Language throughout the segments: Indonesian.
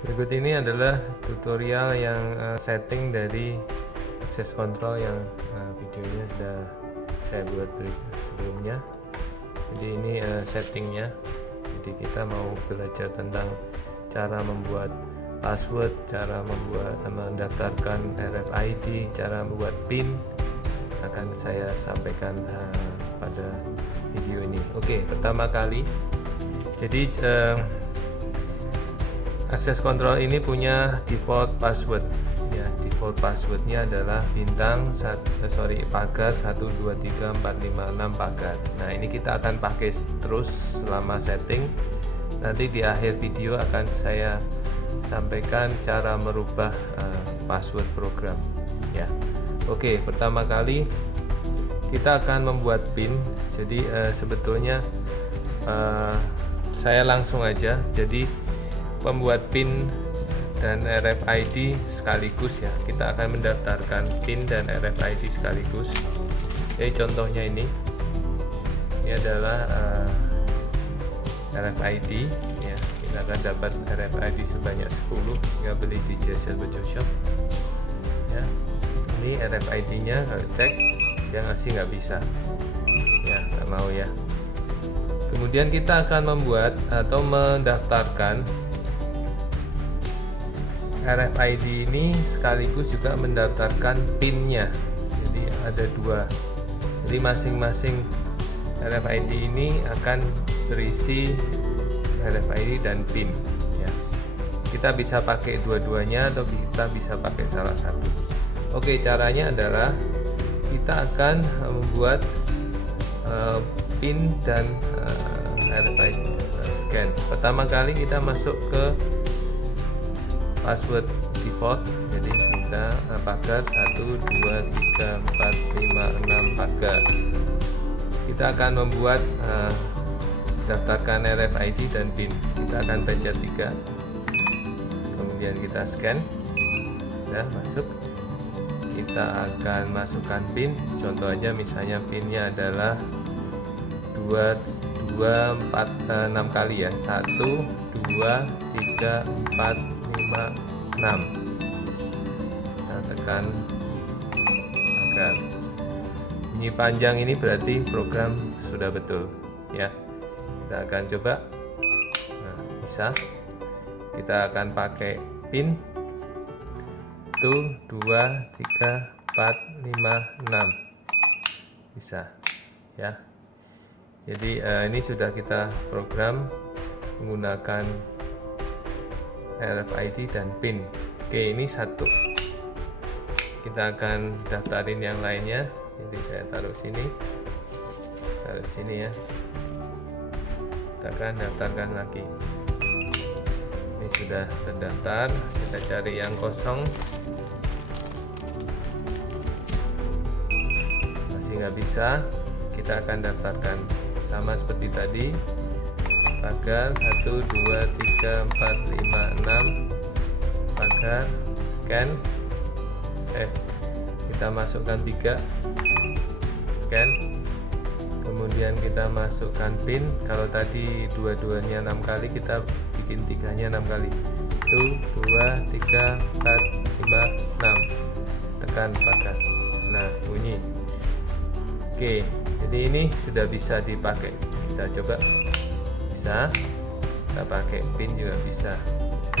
Berikut ini adalah tutorial yang setting dari access control yang videonya sudah saya buat sebelumnya. Jadi ini settingnya. Jadi kita mau belajar tentang cara membuat password, cara mendaftarkan RFID, cara membuat PIN, akan saya sampaikan pada video ini. Oke, pertama kali, jadi access control ini punya default password. Ya, default passwordnya adalah pagar 123456 pagar. Nah, ini kita akan pakai terus selama setting. Nanti di akhir video akan saya sampaikan cara merubah password program. Ya, oke. Pertama kali kita akan membuat PIN. Jadi sebetulnya saya langsung aja. Jadi pembuat PIN dan RFID sekaligus, ya, kita akan mendaftarkan PIN dan RFID sekaligus. Jadi contohnya ini adalah RFID, ya. Kita akan dapat RFID sebanyak 10 yang beli di Jasa Bejo Shop, ya. Ini RFID nya, kalau cek yang ngasih nggak bisa, ya, nggak mau, ya. Kemudian kita akan membuat atau mendaftarkan RFID ini sekaligus juga mendaftarkan PIN-nya. Jadi ada dua. Jadi masing-masing RFID ini akan berisi RFID dan PIN, ya. Kita bisa pakai dua-duanya atau kita bisa pakai salah satu. Oke, caranya adalah kita akan membuat PIN dan RFID scan. Pertama kali kita masuk ke password default. Jadi kita pagar 123456 pagar. Kita akan membuat daftarkan RFID dan PIN. Kita akan pencet 3, kemudian kita scan. Nah, masuk. Kita akan masukkan PIN. Contoh aja, misalnya PIN-nya adalah 246 kali, ya. 1 2 3 4 5 6. Kita tekan pagar. Bunyi panjang ini berarti program sudah betul, ya. Kita akan coba. Nah, bisa. Kita akan pakai PIN 1 2 3 4 5 6. Bisa, ya. Jadi ini sudah kita program menggunakan RFID dan PIN. Oke, ini satu. Kita akan daftarin yang lainnya. Jadi saya taruh sini, ya. Kita akan daftarkan lagi. Ini sudah terdaftar. Kita cari yang kosong. Masih nggak bisa. Kita akan daftarkan sama seperti tadi. Pagar 1 2 3 4 5 6 pagar, scan, kita masukkan 3, scan, kemudian kita masukkan PIN. Kalau tadi dua-duanya 6 kali, kita bikin 3-nya 6 kali. 1 2 3 4 5 6, tekan pagar. Nah, bunyi. Oke, jadi ini sudah bisa dipakai. Kita coba. Bisa, kita pakai PIN juga bisa.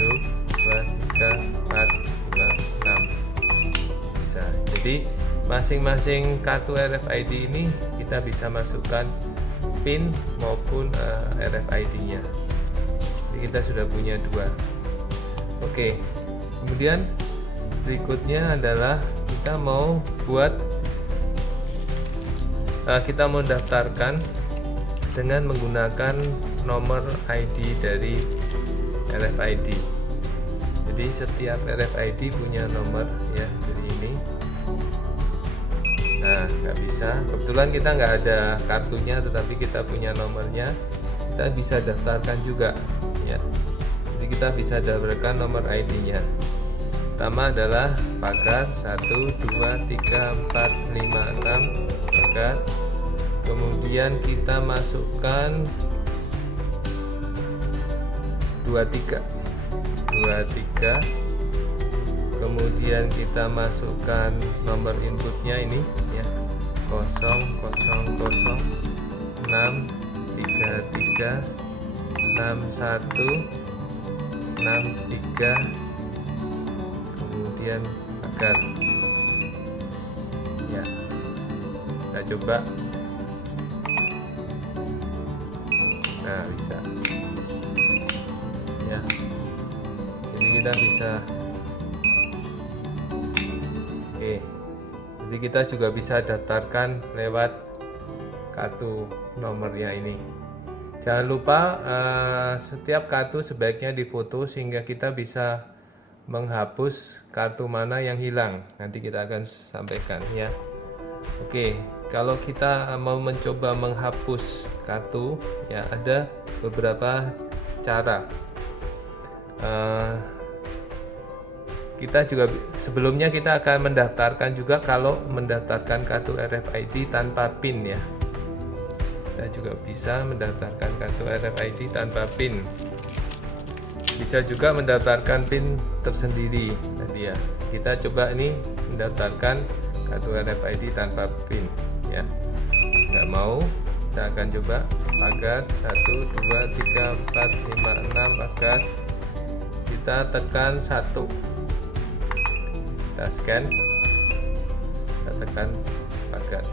1 2 3 4 5 6, bisa. Jadi masing-masing kartu RFID ini kita bisa masukkan PIN maupun RFID nya. Jadi kita sudah punya 2. Oke, kemudian berikutnya adalah kita mau buat kita mau daftarkan dengan menggunakan nomor ID dari RFID. Jadi setiap RFID punya nomor, ya, jadi ini. Nah, nggak bisa. Kebetulan kita nggak ada kartunya, tetapi kita punya nomornya. Kita bisa daftarkan juga, ya. Jadi kita bisa daftarkan nomor ID-nya. Pertama adalah pagar 1 2 3 4 5 6 pagar. Kemudian kita masukkan 23. 23. Kemudian kita masukkan nomor inputnya ini ya, 000633 6163, kemudian pagar ya. Kita coba. Nah, bisa ya, jadi kita bisa. Oke, jadi kita juga bisa daftarkan lewat kartu nomornya ini. Jangan lupa setiap kartu sebaiknya difoto sehingga kita bisa menghapus kartu mana yang hilang. Nanti kita akan sampaikan ya. Oke, kalau kita mau mencoba menghapus kartu ya, ada beberapa cara. Kita juga sebelumnya kita akan mendaftarkan juga kalau mendaftarkan kartu RFID tanpa PIN ya. Kita juga bisa mendaftarkan kartu RFID tanpa PIN. Bisa juga mendaftarkan PIN tersendiri tadi ya. Kita coba ini mendaftarkan kartu RFID tanpa PIN ya. Nggak mau, kita akan coba pagar 1 2 3 4 5 6 pagar. Kita tekan 1. Kita scan, kita tekan pagar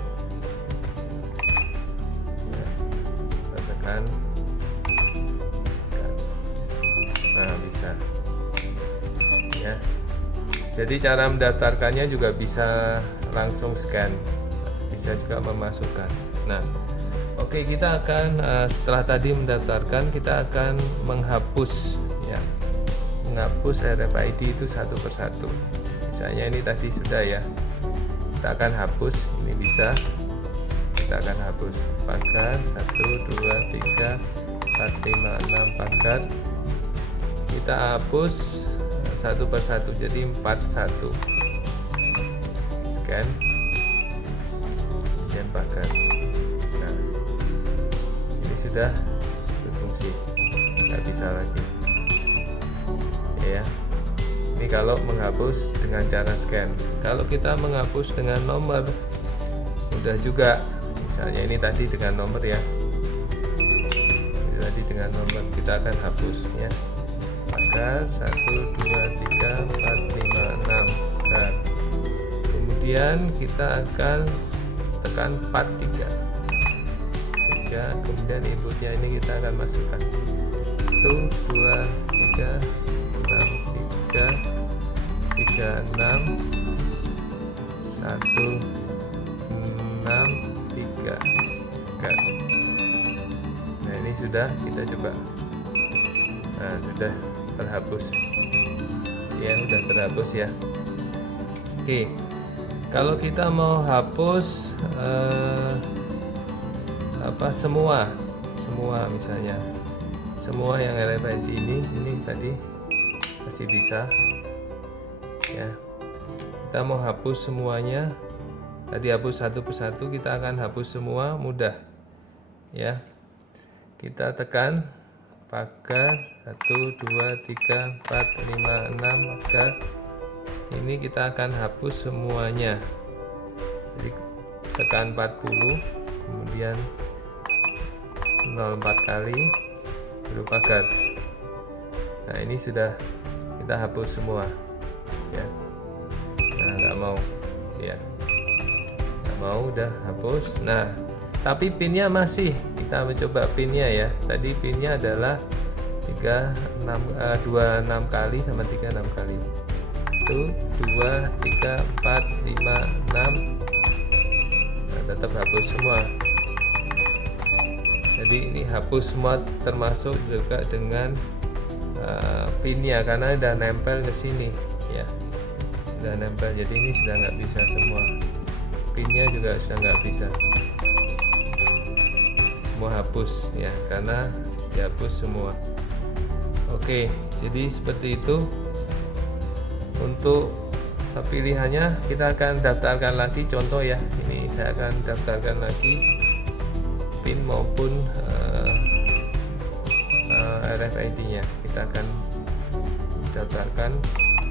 ya, kita tekan. Nah, bisa ya. Jadi cara mendaftarkannya juga bisa langsung scan, bisa juga memasukkan. Nah, oke, kita akan setelah tadi mendaftarkan, kita akan menghapus ya, menghapus RFID itu satu persatu. Misalnya ini tadi sudah ya, kita akan hapus, ini bisa, kita akan hapus pagar 1 2 3 4 5 6 pagar. Kita hapus satu persatu, jadi 41. Scan, kemudian pagar. Nah, ini sudah berfungsi, nggak bisa lagi ya. Ini kalau menghapus dengan cara scan. Kalau kita menghapus dengan nomor, mudah juga. Misalnya ini tadi dengan nomor ya, ini tadi dengan nomor, kita akan hapus ya. Pagar 1 2 3 4 5 6 pagar. Kemudian kita akan tekan 43. Kemudian inputnya ini kita akan masukkan 1 2 3 6 3 6 1 6 3. Nah, ini sudah, kita coba. Nah, sudah terhapus ya, sudah terhapus ya. Oke, kalau kita mau hapus semua misalnya semua yang RFID ini tadi masih bisa ya. Kita mau hapus semuanya, tadi hapus satu persatu, kita akan hapus semua, mudah ya. Kita tekan pagar 1 2 3 4 5 6 pagar. Ini kita akan hapus semuanya, jadi tekan 40, kemudian 04 kali baru pagar. Nah, ini sudah kita hapus semua ya. Nah, nggak mau ya, nggak mau, udah hapus. Nah, tapi pinnya masih, kita mencoba pinnya ya. Tadi pinnya adalah 26 kali sama 36 kali. Itu 2 3 4 5 6. Nah, tetap hapus semua. Jadi ini hapus semua, termasuk juga dengan pinnya, karena udah nempel ke sini ya, udah nempel. Jadi ini sudah nggak bisa semua, pinnya juga sudah nggak bisa semua hapus ya, karena dihapus semua. Oke, jadi seperti itu. Untuk pilihannya kita akan daftarkan lagi, contoh ya, ini saya akan daftarkan lagi PIN maupun RFID nya. Kita akan daftarkan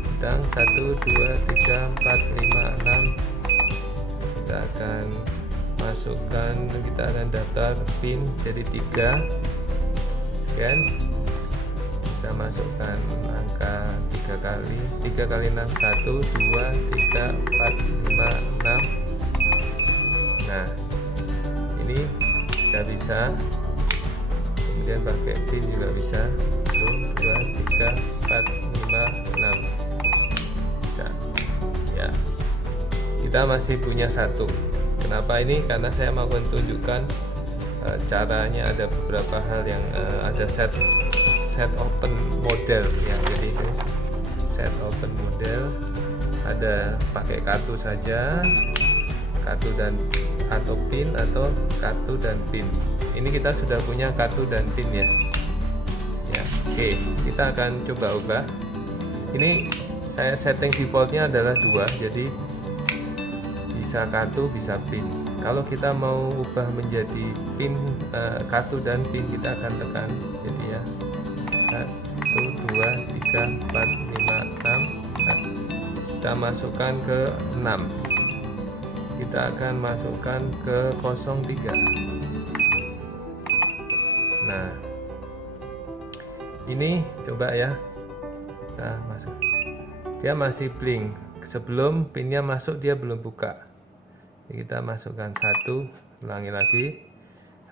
bidang 1 2 3 4 5 6. Kita akan masukkan, kita akan daftar pin jadi 3. Scan, kita masukkan angka 3 kali 6 1 2 3 4 5 6. Nah, ini kita bisa, kemudian pakai pin juga bisa 1 2 3 4 5 6 bisa ya. Kita masih punya satu. Kenapa ini? Karena saya mau tunjukkan caranya. Ada beberapa hal yang ada set open model ya. Jadi itu set open model, ada pakai kartu saja, kartu dan atau pin, atau kartu dan pin. Ini kita sudah punya kartu dan pin ya. Oke, kita akan coba ubah. Ini saya setting defaultnya adalah 2, jadi bisa kartu bisa pin. Kalau kita mau ubah menjadi pin, kartu dan pin, kita akan tekan jadi ya 1 2 3 4 5 6. Nah, kita masukkan ke 6. Kita akan masukkan ke 03. Nah, ini coba ya, kita masuk, dia masih blink. Sebelum pinnya masuk dia belum buka. Jadi kita masukkan 1, ulangi lagi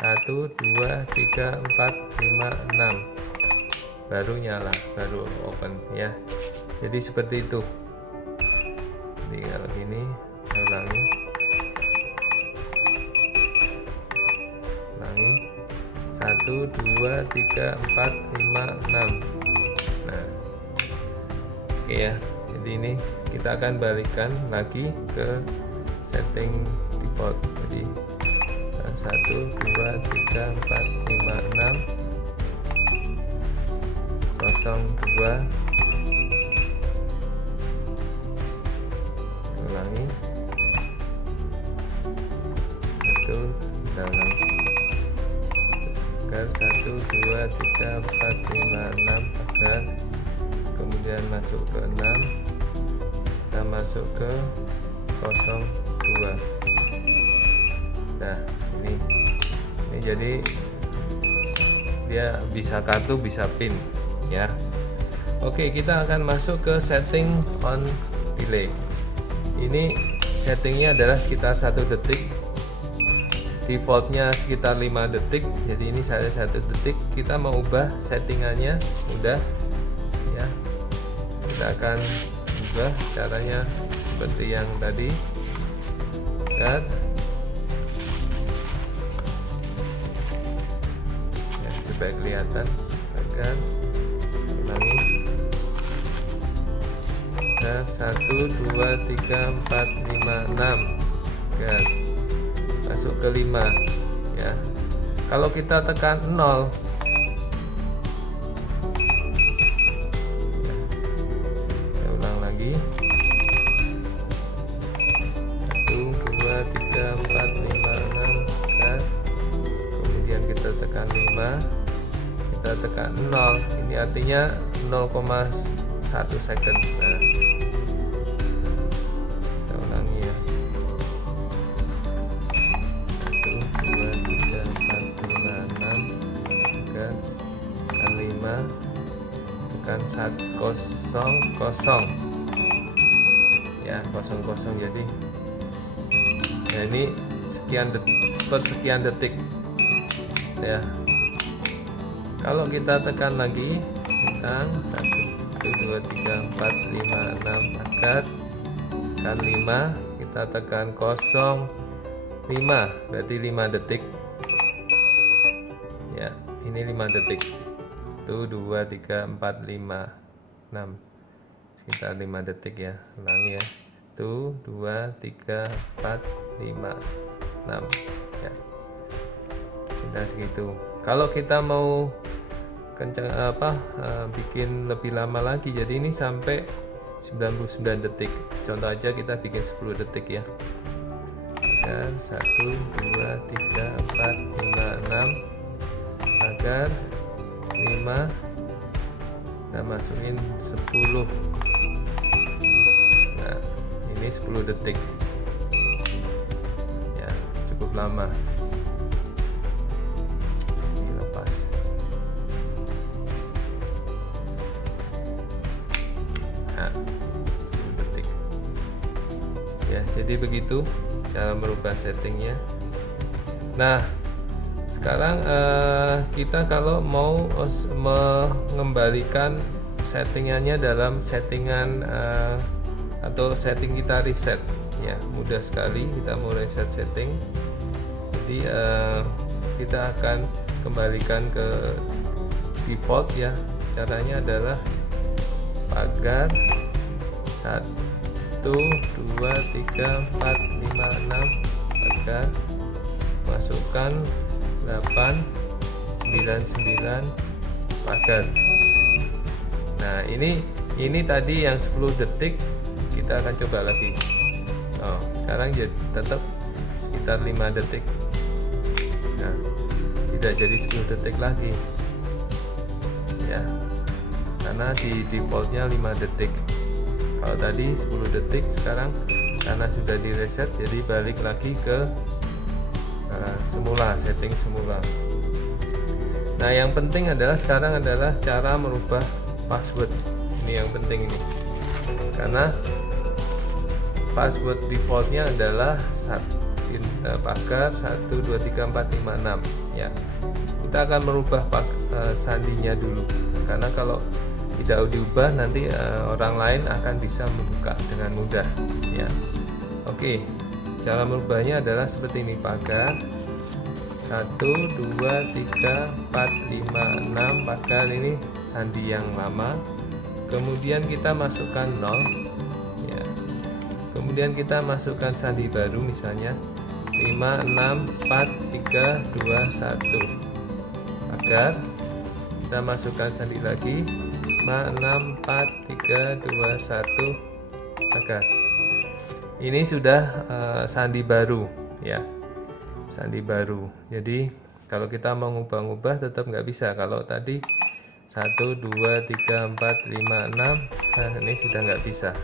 1 2 3 4 5 6, baru nyala, baru open ya. Jadi seperti itu. Jadi kalau gini, saya ulangi 1 2 3 4 5 6. Nah, oke ya. Jadi ini kita akan balikan lagi ke setting default. Jadi 1 2 3 4 5 6 02. Ulangi 1, kita ulangi 1 2 3 4 5 6 agar, kemudian masuk ke 6, kita masuk ke 02. Nah, ini jadi dia bisa kartu bisa pin ya. Oke, kita akan masuk ke setting on delay. Ini settingnya adalah sekitar 1 detik, defaultnya sekitar 5 detik, jadi ini saya 1 detik. Kita mau ubah settingannya mudah ya. Kita akan ubah caranya seperti yang tadi kan ya, supaya kelihatan kan. Ulangi 1 2 3 4 5 6 kan, masuk ke 5 ya. Kalau kita tekan 0 ya, saya ulang lagi 1 2 3 4 5 6 kan. Kemudian kita tekan 5, kita tekan 0, ini artinya 0,1 second. Nah, kita ulangi ya 1 2 3 4 5 6 tekan 5, tekan 100 ya 00. Jadi ya, ini sekian detik ya. Kalau kita tekan lagi, tekan 1 2 3 4 5 6 agar, tekan 5, kita tekan 05, berarti 5 detik ya. Ini 5 detik, 1 2 3 4 5 6, sekitar 5 detik ya. Ulangi ya, 1 2 3 4 5 6 ya, sekitar segitu. Kalau kita mau kencang bikin lebih lama lagi, jadi ini sampai 99 detik. Contoh aja kita bikin 10 detik ya. Dan 1 2 3 4 5 6 agar 5, kita masukin 10. Nah, ini 10 detik ya, cukup lama. Ini lepas. Nah, 10 detik ya. Jadi begitu cara merubah settingnya. Nah, sekarang kita kalau mau mengembalikan settingannya dalam settingan atau setting kita reset ya, mudah sekali. Kita mau reset setting, jadi kita akan kembalikan ke default ya. Caranya adalah pagar 1 2 3 4 5 6 pagar, masukkan 8 9 9 pagar. Nah, ini tadi yang 10 detik, kita akan coba lagi. Oh, sekarang tetap sekitar 5 detik. Nah, tidak jadi 10 detik lagi ya, karena di defaultnya 5 detik. Kalau tadi 10 detik, sekarang karena sudah di reset, jadi balik lagi ke semula, setting semula. Nah, yang penting adalah sekarang adalah cara merubah password. Ini yang penting ini, karena password defaultnya adalah pagar 1 2 3 4 5 6 ya. Kita akan merubah sandinya dulu, karena kalau tidak diubah nanti orang lain akan bisa membuka dengan mudah ya. Oke, cara merubahnya adalah seperti ini. Pagar 1 2 3 4 5 6 pagar, ini sandi yang lama. Kemudian kita masukkan 0 ya. Kemudian kita masukkan sandi baru, misalnya 5 6 4 3 2 1 pagar. Kita masukkan sandi lagi 5 6 4 3 2 1 pagar. Ini sudah sandi baru ya, sandi baru. Jadi kalau kita mau ngubah-ngubah tetap nggak bisa. Kalau tadi 1 2 3 4 5 6, nah ini sudah nggak bisa.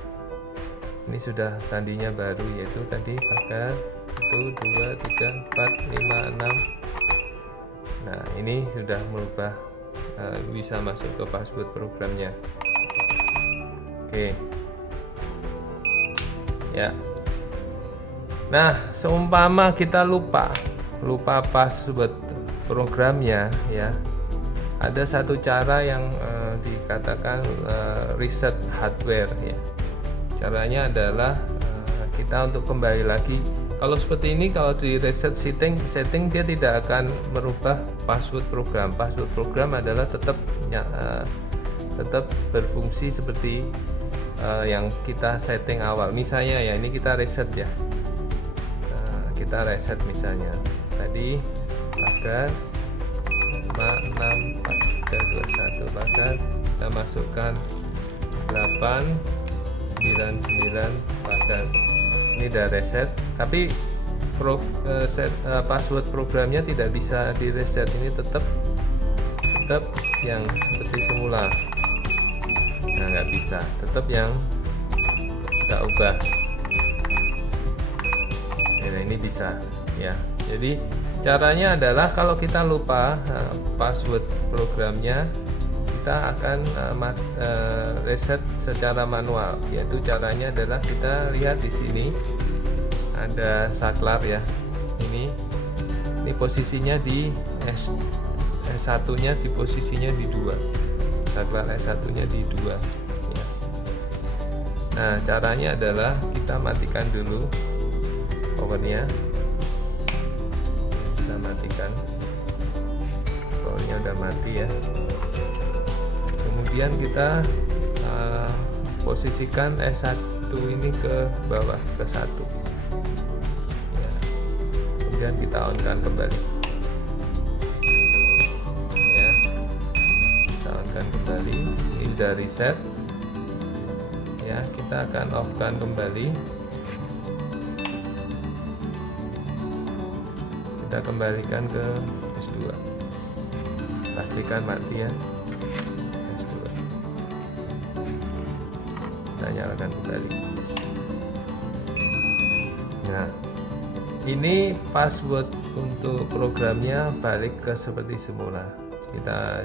Ini sudah sandinya baru, yaitu tadi pagar 1 2 3 4 5 6. Nah, ini sudah merubah, bisa masuk ke password programnya. Oke ya. Nah, seumpama kita lupa password programnya ya, ada satu cara yang dikatakan reset hardware ya. Caranya adalah kita untuk kembali lagi. Kalau seperti ini, kalau di reset setting dia tidak akan merubah password program. Password program adalah tetap berfungsi seperti yang kita setting awal. Misalnya ya, ini kita reset ya. Kita reset misalnya tadi pagar 5 6 4 3 2 1 pagar, kita masukkan 8 9 9 pagar. Ini udah reset, tapi password programnya tidak bisa di reset. Ini tetap yang seperti semula. Nah, nggak bisa, tetap yang kita ubah. Nah, ini bisa ya. Jadi caranya adalah kalau kita lupa password programnya, kita akan reset secara manual. Yaitu caranya adalah kita lihat di sini ada saklar ya. Ini posisinya di S1 nya di posisinya di 2. Saklar S1 nya di 2 ya. Nah, caranya adalah kita matikan dulu powernya. Kita matikan powernya, udah mati ya. Kemudian kita posisikan S1 ini ke bawah, ke 1 ya. Kemudian kita on kan kembali ya. Kita on kan kembali. Ini udah reset ya. Kita akan off kan kembali. Kita kembalikan ke S2. Pastikan mati ya, S2. kita nyalakan kembali. Nah, ini password untuk programnya balik ke seperti semula. Kita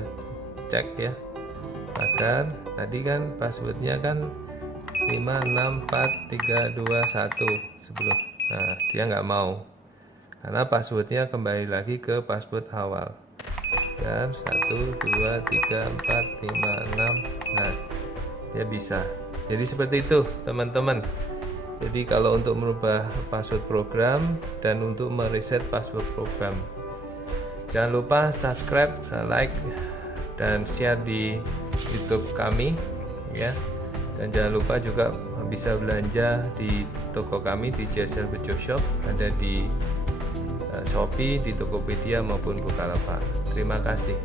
cek ya, agar tadi kan passwordnya kan 564321 sebelum. Nah, dia nggak mau karena passwordnya kembali lagi ke password awal. Dan 1 2 3 4 5 6. Nah, dia bisa. Jadi seperti itu teman-teman. Jadi kalau untuk merubah password program dan untuk mereset password program, jangan lupa subscribe, like, dan share di YouTube kami ya. Dan jangan lupa juga bisa belanja di toko kami di JSL Bejo Shop, ada di Shopee, di Tokopedia maupun Bukalapak. Terima kasih.